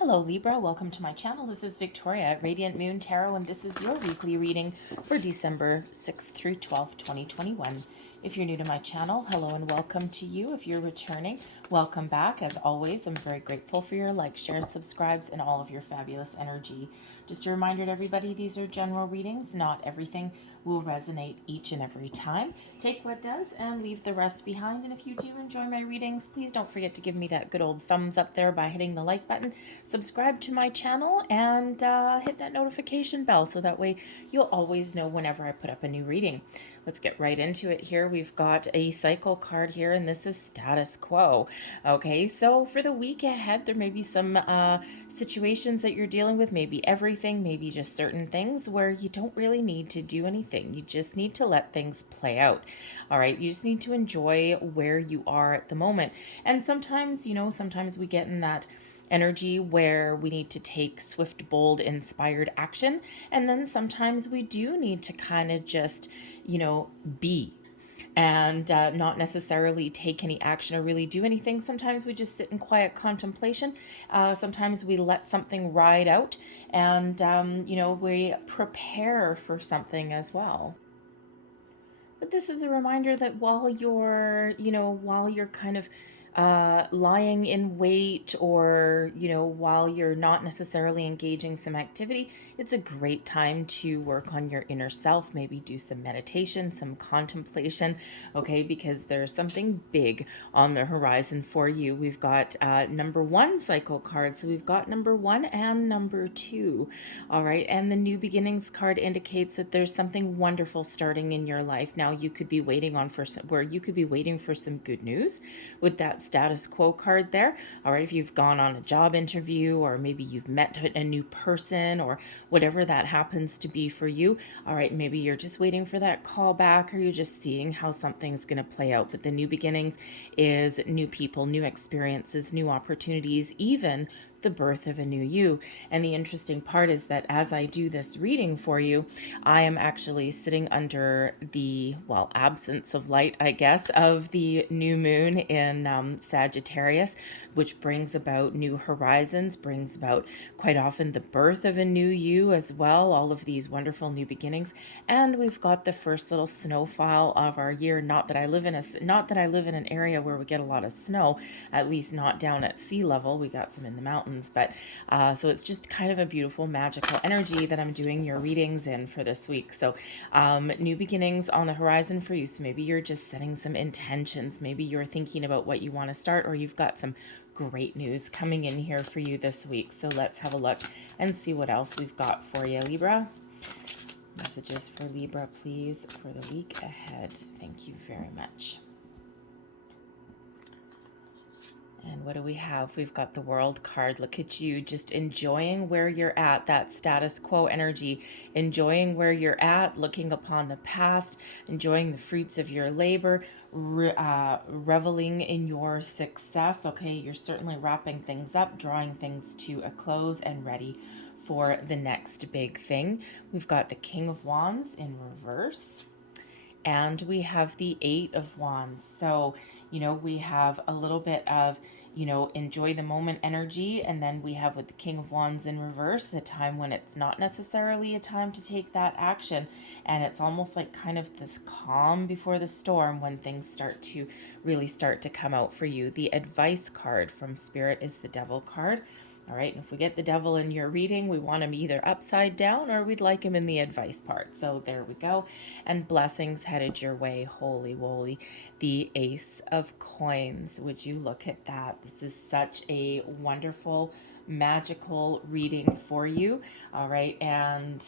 Hello Libra, welcome to my channel. This is Victoria at Radiant Moon Tarot, and this is your weekly reading for December 6th through 12th, 2021. If you're new to my channel, hello and welcome to you. If you're returning, welcome back. As always, I'm very grateful for your likes, shares, subscribes, and all of your fabulous energy. Just a reminder to everybody, these are general readings. Not everything will resonate each and every time. Take what does and leave the rest behind. And if you do enjoy my readings, please don't forget to give me that good old thumbs up there by hitting the like button, subscribe to my channel, and hit that notification bell so that way you'll always know whenever I put up a new reading. Let's get right into it here. We've got a cycle card here, and this is status quo. Okay, so for the week ahead, there may be some situations that you're dealing with, maybe everything, maybe just certain things where you don't really need to do anything. You just need to let things play out. All right, you just need to enjoy where you are at the moment. And sometimes, sometimes we get in that energy where we need to take swift, bold, inspired action. And then sometimes we do need to kind of just, be and not necessarily take any action or really do anything. Sometimes we just sit in quiet contemplation. Sometimes we let something ride out and, we prepare for something as well. But this is a reminder that while you're kind of lying in wait, or while you're not necessarily engaging some activity, it's a great time to work on your inner self. Maybe do some meditation, some contemplation, okay, because there's something big on the horizon for you. We've got number one cycle card, so we've got number one and number two. All right, and the new beginnings card indicates that there's something wonderful starting in your life. Now you could be waiting for some good news with that status quo card there. All right, if you've gone on a job interview, or maybe you've met a new person, or whatever that happens to be for you. All right, maybe you're just waiting for that call back, or you're just seeing how something's going to play out. But the new beginnings is new people, new experiences, new opportunities, even the birth of a new you. And the interesting part is that as I do this reading for you, I am actually sitting under the, absence of light, I guess, of the new moon in Sagittarius, which brings about new horizons, brings about quite often the birth of a new you as well, all of these wonderful new beginnings. And we've got the first little snowfall of our year. Not that I live in an area where we get a lot of snow, at least not down at sea level. We got some in the mountains. But so it's just kind of a beautiful, magical energy that I'm doing your readings in for this week. So new beginnings on the horizon for you. So maybe you're just setting some intentions. Maybe you're thinking about what you want to start, or you've got some great news coming in here for you this week. So let's have a look and see what else we've got for you, Libra. Messages for Libra, please, for the week ahead. Thank you very much. And what do we have? We've got the World card. Look at you, just enjoying where you're at, that status quo energy, enjoying where you're at, looking upon the past, enjoying the fruits of your labor, reveling in your success. Okay, you're certainly wrapping things up, drawing things to a close, and ready for the next big thing. We've got the King of Wands in reverse, and we have the Eight of Wands. So we have a little bit of, enjoy the moment energy. And then we have with the King of Wands in reverse, the time when it's not necessarily a time to take that action. And it's almost like kind of this calm before the storm when things start to come out for you. The advice card from Spirit is the Devil card. All right, and if we get the devil in your reading, we want him either upside down, or we'd like him in the advice part. So there we go. And blessings headed your way. Holy woly. The Ace of Coins. Would you look at that? This is such a wonderful, magical reading for you. All right, and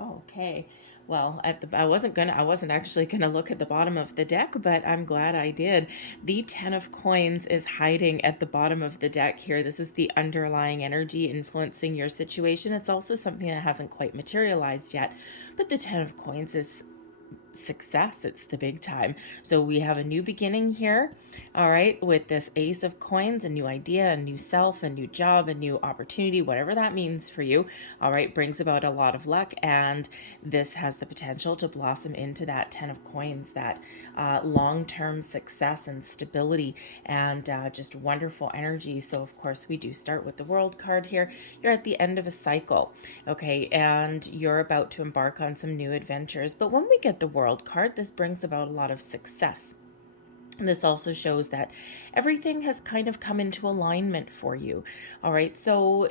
okay. Well, I wasn't actually gonna look at the bottom of the deck, but I'm glad I did. The Ten of Coins is hiding at the bottom of the deck here. This is the underlying energy influencing your situation. It's also something that hasn't quite materialized yet, but the Ten of Coins is success. It's the big time. So we have a new beginning here, all right, with this Ace of Coins, a new idea, a new self, a new job, a new opportunity, whatever that means for you, all right, brings about a lot of luck, and this has the potential to blossom into that 10 of Coins, that long-term success and stability, and just wonderful energy. So of course we do start with the World card here. You're at the end of a cycle, okay, and you're about to embark on some new adventures. But when we get the World card, this brings about a lot of success. And this also shows that everything has kind of come into alignment for you. All right. So,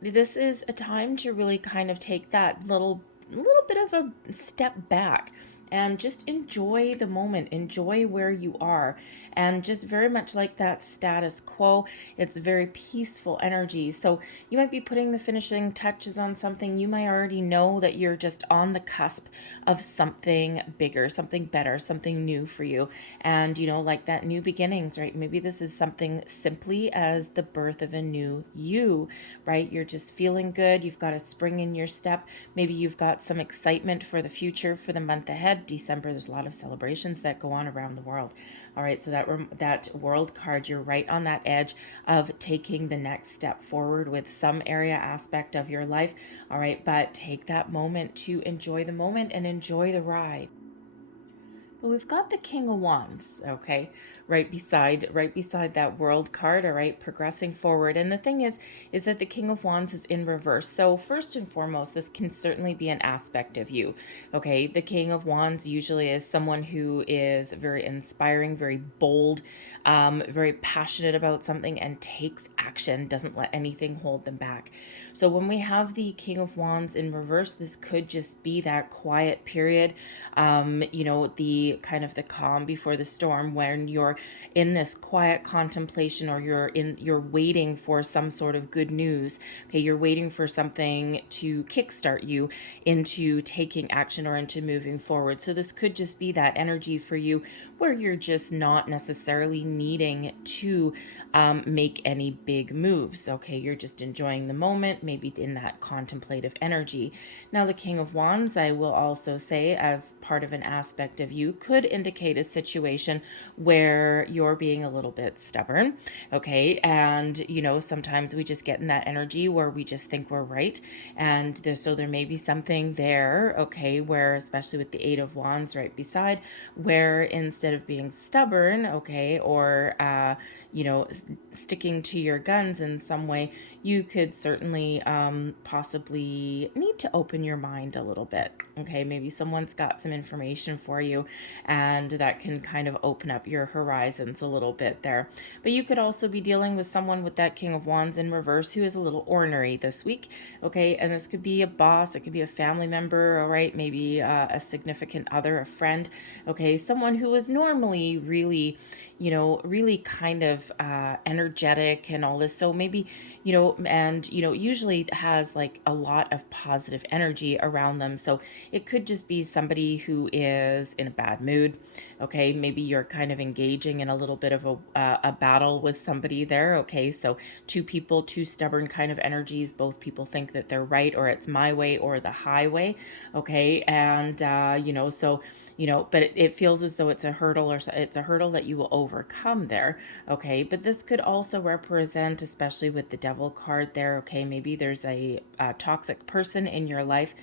this is a time to really kind of take that little bit of a step back and just enjoy the moment, enjoy where you are. And just very much like that status quo, it's very peaceful energy. So you might be putting the finishing touches on something. You might already know that you're just on the cusp of something bigger, something better, something new for you. And, like that new beginnings, right? Maybe this is something simply as the birth of a new you, right? You're just feeling good. You've got a spring in your step. Maybe you've got some excitement for the future, for the month ahead. December, there's a lot of celebrations that go on around the world. All right, so that World card, you're right on that edge of taking the next step forward with some area aspect of your life. All right, but take that moment to enjoy the moment and enjoy the ride. But we've got the King of Wands, okay, right beside that World card, all right, progressing forward. And the thing is that the King of Wands is in reverse. So first and foremost, this can certainly be an aspect of you, okay? The King of Wands usually is someone who is very inspiring, very bold, very passionate about something, and takes action, doesn't let anything hold them back. So when we have the King of Wands in reverse, this could just be that quiet period, the kind of the calm before the storm, when you're in this quiet contemplation, or you're waiting for some sort of good news. Okay, you're waiting for something to kickstart you into taking action or into moving forward. So this could just be that energy for you where you're just not necessarily needing to make any big moves. Okay, you're just enjoying the moment, maybe in that contemplative energy. Now, the King of Wands, I will also say, as part of an aspect of you, could indicate a situation where you're being a little bit stubborn. Okay, and sometimes we just get in that energy where we just think we're right, and so there may be something there, okay, where, especially with the Eight of Wands right beside, where instead of being stubborn, okay, or sticking to your guns in some way, you could certainly possibly need to open your mind a little bit. Okay, maybe someone's got some information for you, and that can kind of open up your horizons a little bit there. But you could also be dealing with someone with that King of Wands in reverse who is a little ornery this week. Okay, and this could be a boss, it could be a family member, all right, maybe a significant other, a friend. Okay, someone who is normally really kind of energetic and all this. So maybe, usually has like a lot of positive energy around them. So it could just be somebody who is in a bad mood. Okay, maybe you're kind of engaging in a little bit of a battle with somebody there. Okay, so two people, two stubborn kind of energies. Both people think that they're right, or it's my way or the highway. Okay, and but it feels as though it's a hurdle, or it's a hurdle that you will overcome there. Okay, but this could also represent, especially with the Devil card there, okay, maybe there's a toxic person in your life,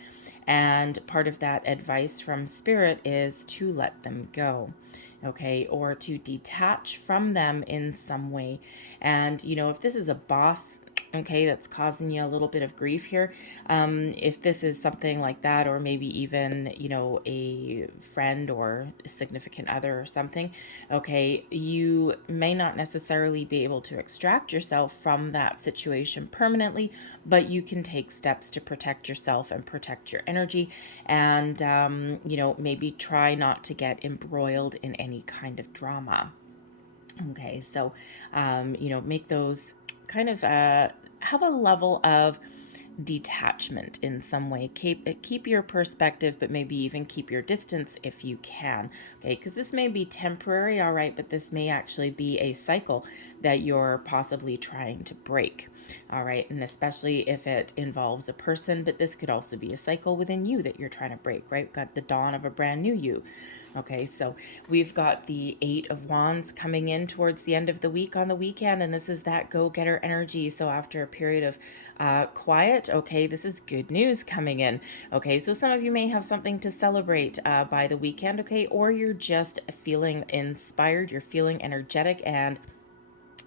and part of that advice from Spirit is to let them go. Okay, or to detach from them in some way. And if this is a boss, okay, that's causing you a little bit of grief here, if this is something like that, or maybe even a friend or a significant other or something, okay, you may not necessarily be able to extract yourself from that situation permanently, but you can take steps to protect yourself and protect your energy, and maybe try not to get embroiled in any kind of drama. Okay, so make those kind of have a level of detachment in some way. Keep your perspective, but maybe even keep your distance if you can. Okay, because this may be temporary, all right, but this may actually be a cycle that you're possibly trying to break. All right, and especially if it involves a person, but this could also be a cycle within you that you're trying to break, right? We've got the dawn of a brand new you. Okay, so we've got the Eight of Wands coming in towards the end of the week on the weekend, and this is that go-getter energy. So after a period of quiet, okay, this is good news coming in. Okay, so some of you may have something to celebrate by the weekend, okay, or you're just feeling inspired, you're feeling energetic, and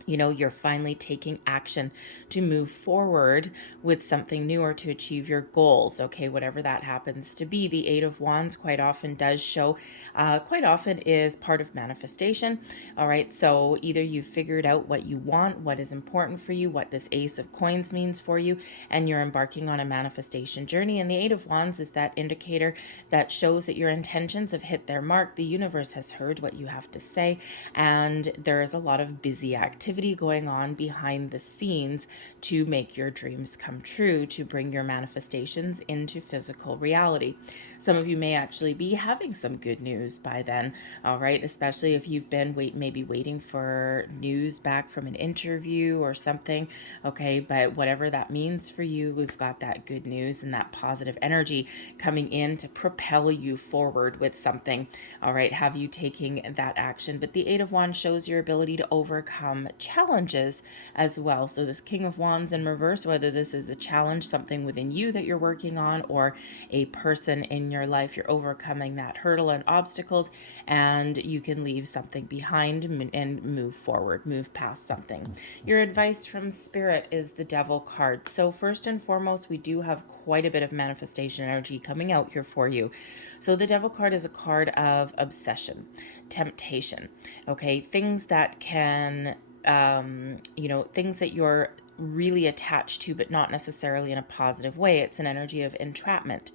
you're finally taking action to move forward with something new or to achieve your goals. Okay, whatever that happens to be. The Eight of Wands quite often does show, quite often is part of manifestation. All right, so either you've figured out what you want, what is important for you, what this Ace of Coins means for you, and you're embarking on a manifestation journey. And the Eight of Wands is that indicator that shows that your intentions have hit their mark. The universe has heard what you have to say, and there is a lot of busy activity going on behind the scenes to make your dreams come true, to bring your manifestations into physical reality. Some of you may actually be having some good news by then, all right, especially if you've been maybe waiting for news back from an interview or something, okay, but whatever that means for you, we've got that good news and that positive energy coming in to propel you forward with something, all right, have you taking that action. But the Eight of Wands shows your ability to overcome challenges as well. So this King of Wands in reverse, whether this is a challenge, something within you that you're working on, or a person in your life, you're overcoming that hurdle and obstacles, and you can leave something behind and move forward, move past something. Your advice from Spirit is the Devil card. So first and foremost, we do have quite a bit of manifestation energy coming out here for you. So the Devil card is a card of obsession, temptation, okay, things that can things that you're really attached to, but not necessarily in a positive way. It's an energy of entrapment.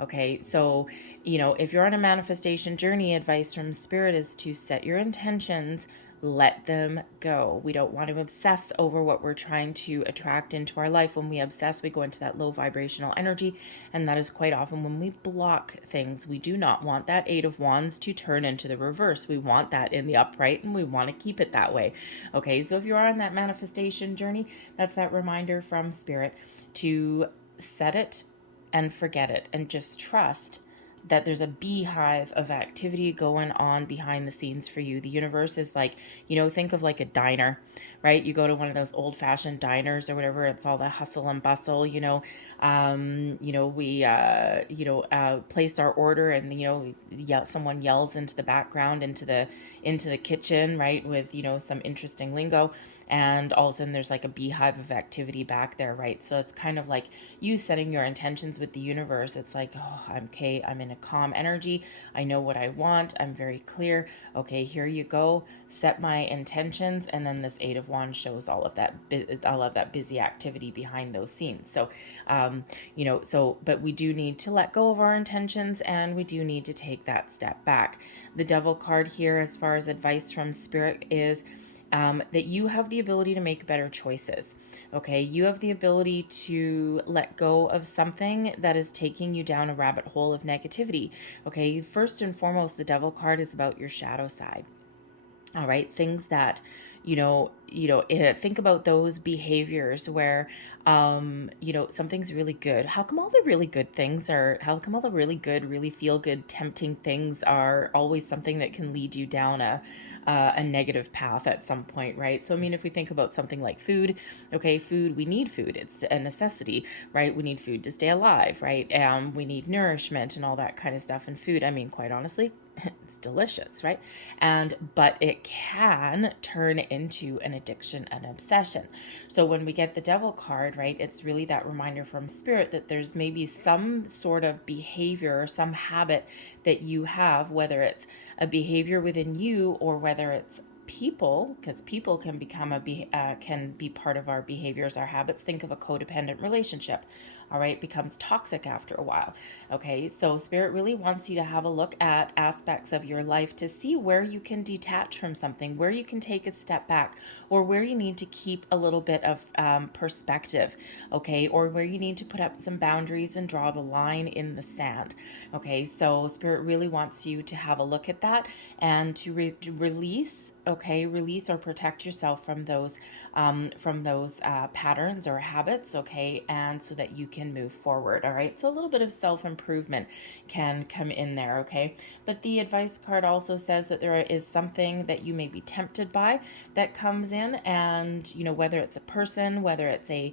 Okay, so, if you're on a manifestation journey, advice from Spirit is to set your intentions, let them go. We don't want to obsess over what we're trying to attract into our life. When we obsess, we go into that low vibrational energy, and that is quite often when we block things. We do not want that Eight of Wands to turn into the reverse. We want that in the upright, and we want to keep it that way. Okay, so if you are on that manifestation journey, that's that reminder from Spirit to set it and forget it, and just trust that there's a beehive of activity going on behind the scenes for you. The universe is like, think of like a diner, right? You go to one of those old-fashioned diners or whatever. It's all the hustle and bustle. We place our order, and someone yells into the background, into the kitchen, right, with some interesting lingo, and all of a sudden there's like a beehive of activity back there, right? So it's kind of like you setting your intentions with the universe. It's like, oh, I'm okay, I'm in a calm energy, I know what I want, I'm very clear. Okay, here you go, set my intentions. And then this Eight of Wands shows all of that busy activity behind those scenes. So but we do need to let go of our intentions, and we do need to take that step back. The Devil card here, as far as advice from Spirit, is that you have the ability to make better choices. Okay, you have the ability to let go of something that is taking you down a rabbit hole of negativity. Okay, first and foremost, the Devil card is about your shadow side. All right, things that think about those behaviors where something's really good. How come all the really good, really feel good, tempting things are always something that can lead you down a negative path at some point, right? So, if we think about something like food, okay, we need food. It's a necessity, right? We need food to stay alive, right? We need nourishment and all that kind of stuff. And food, quite honestly, it's delicious, right? But it can turn into an addiction, an obsession. So when we get the Devil card, right, it's really that reminder from Spirit that there's maybe some sort of behavior or some habit that you have, whether it's a behavior within you or whether it's people, because people can become can be part of our behaviors, our habits. Think of a codependent relationship. All right, becomes toxic after a while. Okay, so Spirit really wants you to have a look at aspects of your life to see where you can detach from something, where you can take a step back, or where you need to keep a little bit of perspective, okay, or where you need to put up some boundaries and draw the line in the sand. Okay, so Spirit really wants you to have a look at that and to release, okay, release or protect yourself from those patterns or habits, okay, and so that you can move forward. All right, so a little bit of self-improvement can come in there, okay. But the advice card also says that there is something that you may be tempted by that comes in, and you know, whether it's a person, whether it's a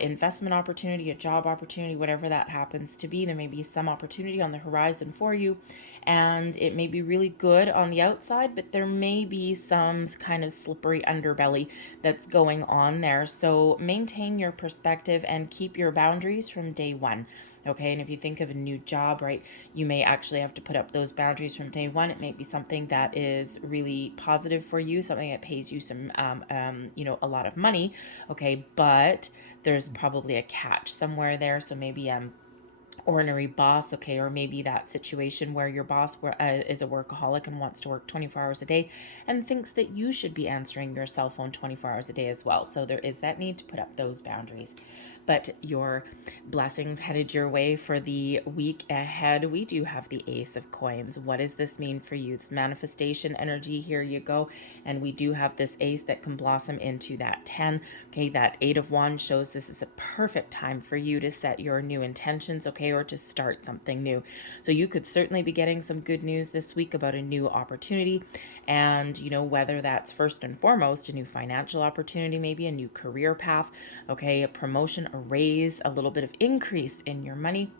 investment opportunity, a job opportunity, whatever that happens to be, there may be some opportunity on the horizon for you, and it may be really good on the outside, but there may be some kind of slippery underbelly that's going on there. So maintain your perspective and keep your boundaries from day one. Okay, and if you think of a new job, right, you may actually have to put up those boundaries from day one. It may be something that is really positive for you, something that pays you some, you know, a lot of money. Okay, but there's probably a catch somewhere there. So maybe ornery boss, okay, or maybe that situation where your boss is a workaholic and wants to work 24 hours a day and thinks that you should be answering your cell phone 24 hours a day as well. So there is that need to put up those boundaries. But your blessings headed your way for the week ahead. We do have the Ace of Coins. What does this mean for you? It's manifestation energy. Here you go. And we do have this ace that can blossom into that 10. Okay, that 8 of Wands shows this is a perfect time for you to set your new intentions, okay, or to start something new. So you could certainly be getting some good news this week about a new opportunity. And, you know, whether that's first and foremost a new financial opportunity, maybe a new career path, okay, a promotion, a raise, a little bit of increase in your money.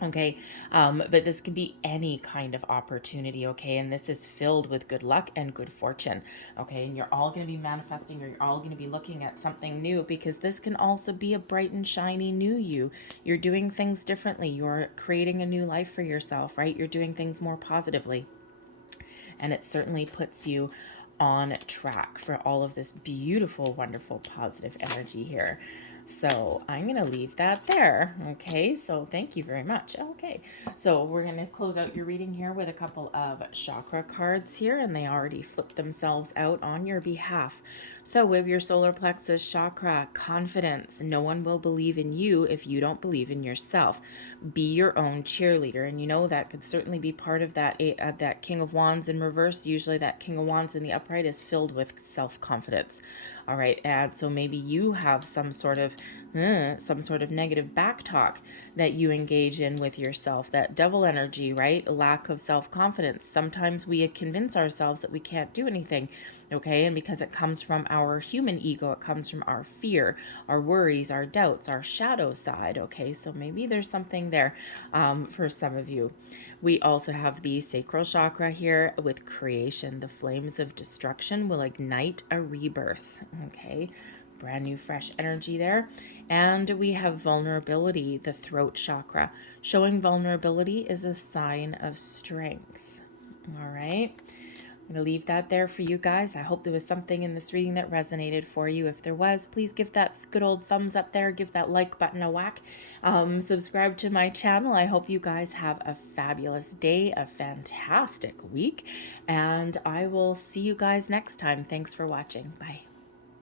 Okay, but this could be any kind of opportunity, okay, and this is filled with good luck and good fortune, okay, and you're all going to be manifesting, or you're all going to be looking at something new, because this can also be a bright and shiny new you. You're doing things differently. You're creating a new life for yourself, right? You're doing things more positively, and it certainly puts you on track for all of this beautiful, wonderful, positive energy here. So I'm going to leave that there. Okay, so thank you very much. Okay, so we're going to close out your reading here with a couple of chakra cards here, and they already flipped themselves out on your behalf. So with your solar plexus chakra, confidence. No one will believe in you if you don't believe in yourself. Be your own cheerleader. And you know that could certainly be part of that that King of Wands in reverse. Usually that King of Wands in the upright is filled with self-confidence. All right, and so maybe you have some sort of negative back talk that you engage in with yourself, that devil energy, right? Lack of self-confidence. Sometimes we convince ourselves that we can't do anything, okay? And because it comes from our human ego, it comes from our fear, our worries, our doubts, our shadow side, okay? So maybe there's something there for some of you. We also have the sacral chakra here with creation. The flames of destruction will ignite a rebirth. Okay, brand new fresh energy there. And we have vulnerability, the throat chakra. Showing vulnerability is a sign of strength. All right. I'm going to leave that there for you guys. I hope there was something in this reading that resonated for you. If there was, please give that good old thumbs up there. Give that like button a whack. Subscribe to my channel. I hope you guys have a fabulous day, a fantastic week, and I will see you guys next time. Thanks for watching. Bye.